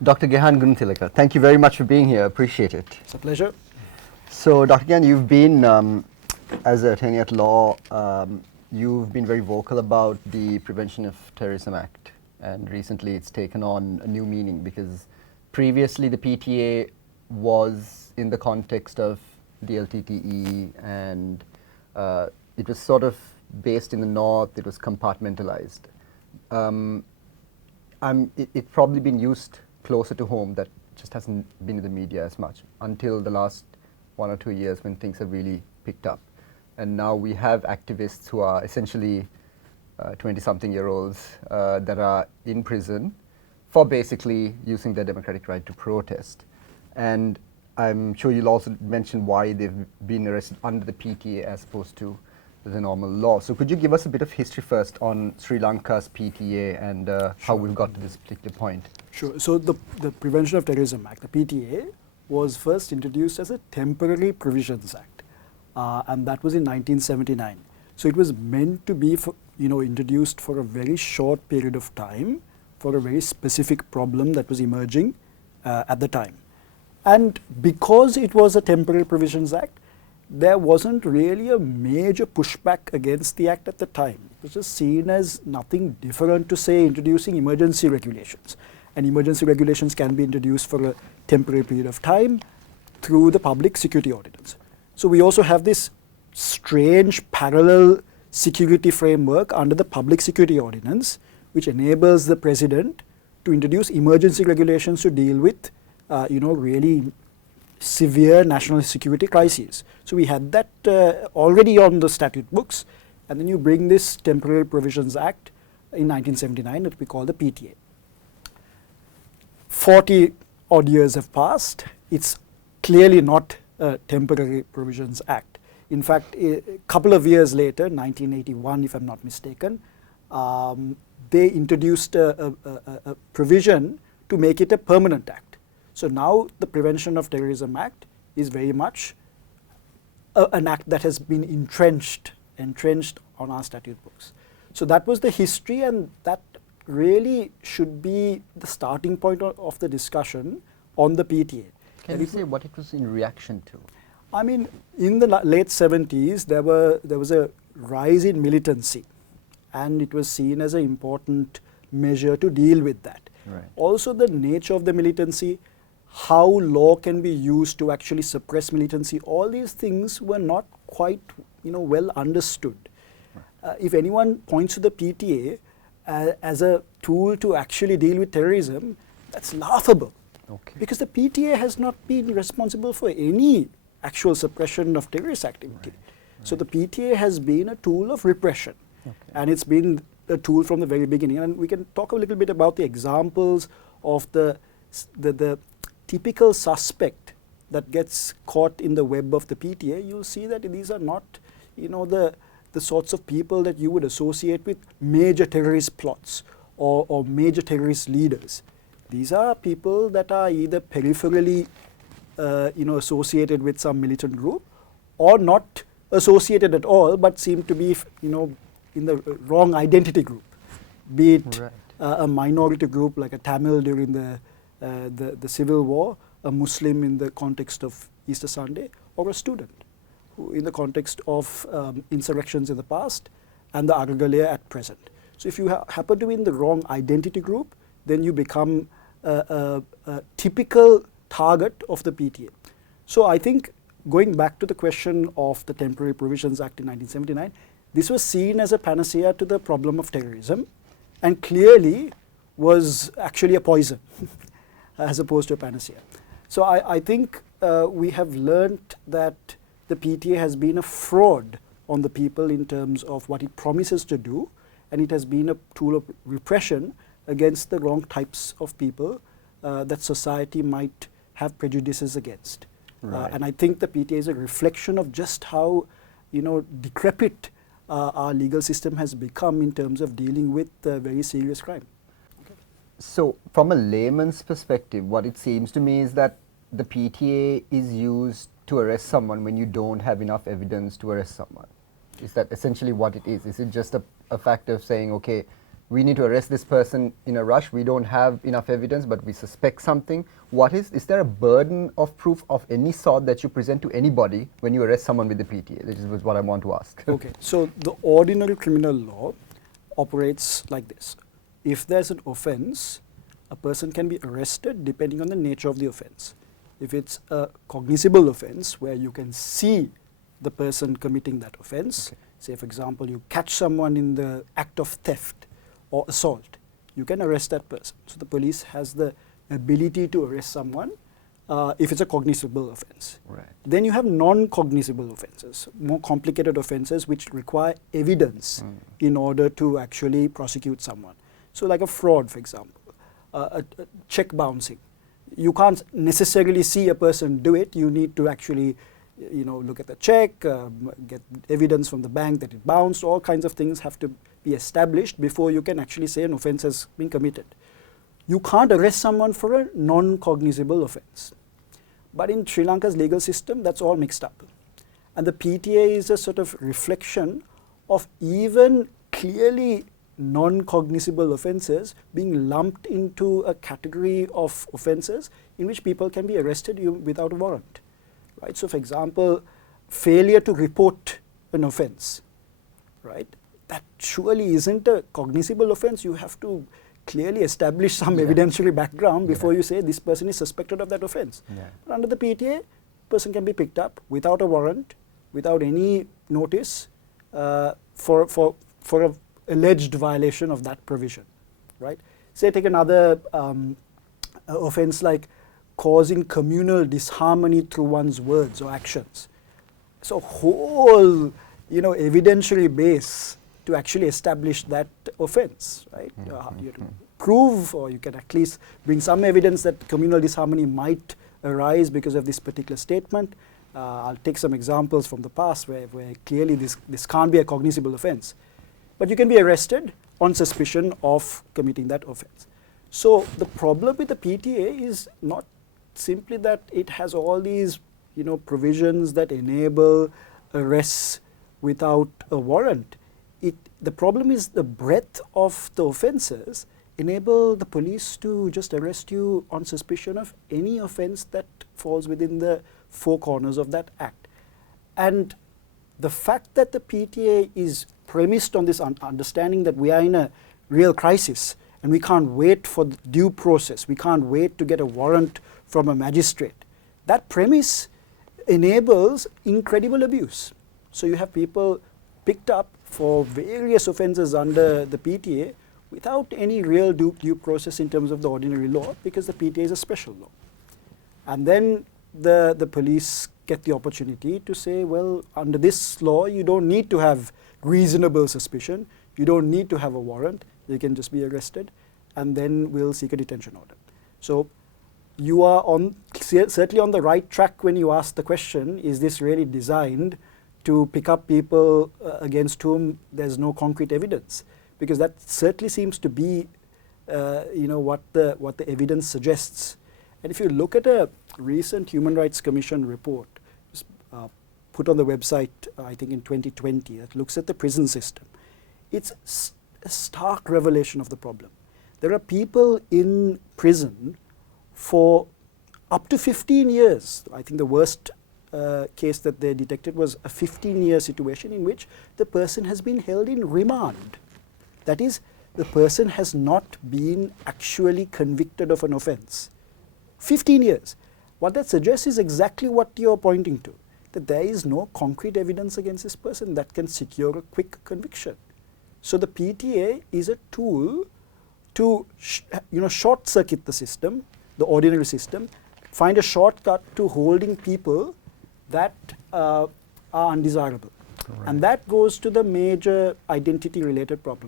Dr. Gehan Guntilaka, thank you very much for being here. Appreciate it. It's a pleasure. So, Dr. Gehan, you've been, as an attorney at law, you've been very vocal about the Prevention of Terrorism Act, and recently it's taken on a new meaning because previously the PTA was in the context of the LTTE, and it was sort of based in the north, it was compartmentalized. It's probably been used closer to home, that just hasn't been in the media as much until the last 1 or 2 years when things have really picked up. And now we have activists who are essentially 20-something-year-olds that are in prison for basically using their democratic right to protest. And I'm sure you'll also mention why they've been arrested under the PTA as opposed to the normal law. So could you give us a bit of history first on Sri Lanka's PTA and how we've got to this particular point? Sure. So the Prevention of Terrorism Act, the PTA, was first introduced as a Temporary Provisions Act, and that was in 1979. So it was meant to be, introduced for a very short period of time for a very specific problem that was emerging at the time. And because it was a Temporary Provisions Act, there wasn't really a major pushback against the act at the time. It was just seen as nothing different to, say, introducing emergency regulations. And emergency regulations can be introduced for a temporary period of time through the Public Security Ordinance. So we also have this strange parallel security framework under the Public Security Ordinance, which enables the President to introduce emergency regulations to deal with, really severe national security crises. So we had that already on the statute books, and then you bring this Temporary Provisions Act in 1979 that we call the PTA. 40 odd years have passed. It's clearly not a Temporary Provisions Act. In fact, a couple of years later, 1981 if I'm not mistaken, they introduced a provision to make it a permanent act. So now the Prevention of Terrorism Act is very much an act that has been entrenched on our statute books. So that was the history, and that really should be the starting point of the discussion on the PTA. Can you say what it was in reaction to? I mean, in the late 70s, there was a rise in militancy, and it was seen as an important measure to deal with that. Right. Also, the nature of the militancy, how law can be used to actually suppress militancy, all these things were not quite well understood. If anyone points to the PTA as a tool to actually deal with terrorism, that's laughable. Okay. Because Because the PTA has not been responsible for any actual suppression of terrorist activity. Right. So the PTA has been a tool of repression. Okay. And it's been a tool from the very beginning. And we can talk a little bit about the examples of the typical suspect that gets caught in the web of the PTA. You'll see that these are not, the sorts of people that you would associate with major terrorist plots or major terrorist leaders. These are people that are either peripherally, associated with some militant group, or not associated at all, but seem to be, in the wrong identity group, be it Right. A minority group like a Tamil during the Civil War, a Muslim in the context of Easter Sunday, or a student who in the context of insurrections in the past and the Aragalaya at present. So if you happen to be in the wrong identity group, then you become a typical target of the PTA. So I think, going back to the question of the Temporary Provisions Act in 1979, this was seen as a panacea to the problem of terrorism, and clearly was actually a poison as opposed to a panacea. So I think we have learnt that the PTA has been a fraud on the people in terms of what it promises to do, and it has been a tool of repression against the wrong types of people that society might have prejudices against. Right. And I think the PTA is a reflection of just how decrepit our legal system has become in terms of dealing with very serious crime. So, from a layman's perspective, what it seems to me is that the PTA is used to arrest someone when you don't have enough evidence to arrest someone. Is that essentially what it is? Is it just a fact of saying, okay, we need to arrest this person in a rush, we don't have enough evidence, but we suspect something. Is there a burden of proof of any sort that you present to anybody when you arrest someone with the PTA? This is what I want to ask. Okay, so the ordinary criminal law operates like this. If there's an offense, a person can be arrested depending on the nature of the offense. If it's a cognizable offense where you can see the person committing that offense, say for example you catch someone in the act of theft or assault, you can arrest that person. So the police has the ability to arrest someone if it's a cognizable offense. Right. Then you have non-cognizable offenses, more complicated offenses which require evidence in order to actually prosecute someone. So like a fraud, for example, a check bouncing. You can't necessarily see a person do it. You need to actually look at the check, get evidence from the bank that it bounced. All kinds of things have to be established before you can actually say an offense has been committed. You can't arrest someone for a non-cognizable offense. But in Sri Lanka's legal system, that's all mixed up. And the PTA is a sort of reflection of even clearly non-cognizable offences being lumped into a category of offences in which people can be arrested without a warrant. Right? So for example, failure to report an offence, right? That surely isn't a cognizable offence. You have to clearly establish some evidentiary background before you say this person is suspected of that offence. But under the PTA, person can be picked up without a warrant, without any notice for a alleged violation of that provision, right? Say take another offence like causing communal disharmony through one's words or actions. So whole, evidentiary base to actually establish that offence, right? You have to prove, or you can at least bring some evidence that communal disharmony might arise because of this particular statement. I'll take some examples from the past where clearly this can't be a cognizable offence. But you can be arrested on suspicion of committing that offence. So the problem with the PTA is not simply that it has all these provisions that enable arrests without a warrant. The problem is the breadth of the offences enable the police to just arrest you on suspicion of any offence that falls within the four corners of that act. And the fact that the PTA is premised on this understanding that we are in a real crisis and we can't wait for the due process, we can't wait to get a warrant from a magistrate, that premise enables incredible abuse. So you have people picked up for various offences under the PTA without any real due process in terms of the ordinary law, because the PTA is a special law. And then the police get the opportunity to say, well, under this law you don't need to have reasonable suspicion, you don't need to have a warrant, you can just be arrested, and then we'll seek a detention order. So you are certainly on the right track when you ask the question, is this really designed to pick up people against whom there's no concrete evidence? Because that certainly seems to be what the evidence suggests. And if you look at a recent Human Rights Commission report put on the website, I think in 2020, that looks at the prison system, it's a stark revelation of the problem. There are people in prison for up to 15 years. I think the worst case that they detected was a 15-year situation in which the person has been held in remand. That is, the person has not been actually convicted of an offence. 15 years. What that suggests is exactly what you're pointing to, that there is no concrete evidence against this person that can secure a quick conviction. So the PTA is a tool to short-circuit the system, the ordinary system, find a shortcut to holding people that are undesirable. Correct. And that goes to the major identity-related problem.